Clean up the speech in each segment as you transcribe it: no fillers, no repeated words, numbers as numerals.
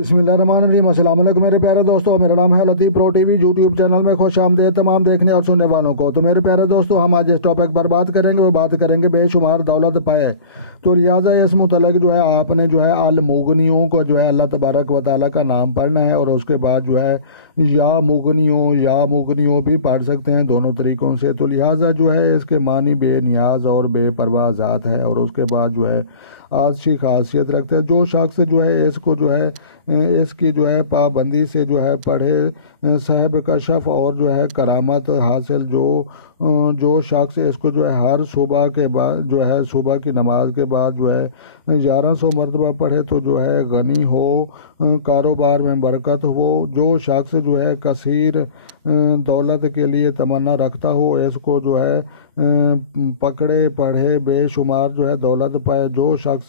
बिस्मिल्लाहिर्रहमानिर्रहीम। अस्सलाम वालेकुम मेरे प्यारे दोस्तों, मेरा नाम है लतीफ़ प्रो टीवी। यूट्यूब चैनल में खुश आमदीद तमाम देखने और सुनने वालों को। तो मेरे प्यारे दोस्तों, हम आज इस टॉपिक पर बात करेंगे, वो बात करेंगे बेशुमार दौलत पाए। तो लिहाजा इस मुतल्लिक जो है आपने जो है अल मुगनियों को जो है अल्लाह तबारक व तआला का नाम पढ़ना है, और उसके बाद जो है या मुगनियों भी पढ़ सकते हैं, दोनों तरीक़ों से। तो लिहाजा जो है इसके मानी बेनियाज और बेपरवाह ज़ात है, और उसके बाद जो है आशी खासियत रखते हैं। जो शख्स जो है इसको जो है इसकी जो है पाबंदी से जो है पढ़े साहिब कशफ और जो है करामत हासिल जो शख्स इसको जो है हर सुबह के बाद जो है सुबह की नमाज के बाद जो है 1100 मरतबा पढ़े तो जो है गनी हो, कारोबार में बरकत हो। जो शख्स जो है कसीर दौलत के लिए तमन्ना रखता हो, इसको जो है पकड़े पढ़े बेशुमार जो है दौलत पाए। जो शख्स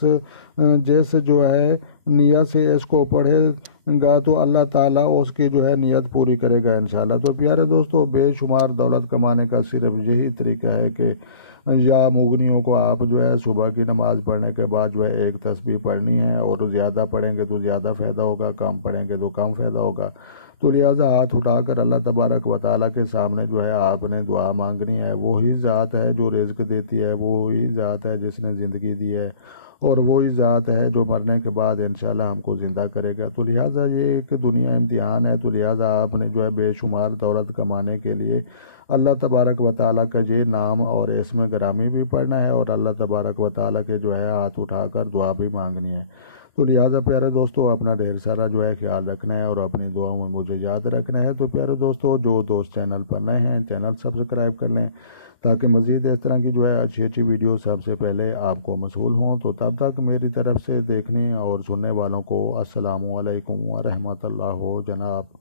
जैसे जो है नियत से इसको पढ़ेगा तो अल्लाह ताला उसकी जो है नियत पूरी करेगा इंशाल्लाह। तो प्यारे दोस्तों, बेशुमार दौलत कमाने का सिर्फ यही तरीका है कि या मुगनियों को आप जो है सुबह की नमाज पढ़ने के बाद जो है एक तस्बीह पढ़नी है, और ज़्यादा पढ़ेंगे तो ज़्यादा फ़ायदा होगा, कम पढ़ेंगे तो कम फ़ायदा होगा। तो लिहाजा हाथ उठाकर अल्लाह तबारक व तआला के सामने जो है आपने दुआ मांगनी है। वही ज़ात है जो रिज़्क देती है, वही ज़ात है जिसने ज़िंदगी दी है, और वही ज़ात है जो मरने के बाद इंशाल्लाह हमको ज़िंदा करेगा। तो लिहाजा ये एक दुनिया इम्तिहान है। तो लिहाजा आपने जो है बेशुमार दौलत कमाने के लिए अल्लाह तबारक व तआला का ये नाम और इसमें ग्रामी भी पढ़ना है, और अल्लाह तबारक व तआला के जो है हाथ उठाकर दुआ भी मांगनी है। तो लिहाजा प्यारे दोस्तों, अपना ढेर सारा जो है ख्याल रखना है, और अपनी दुआओं में मुझे याद रखना है। तो प्यारे दोस्तों, जो दोस्त चैनल पर नए हैं चैनल सब्सक्राइब कर लें, ताकि मज़ीद इस तरह की जो है अच्छी अच्छी वीडियो सबसे पहले आपको मसूल हों। तो तब तक मेरी तरफ से देखने और सुनने वालों को अस्सलामु अलैकुम व रहमतुल्लाह हो जनाब।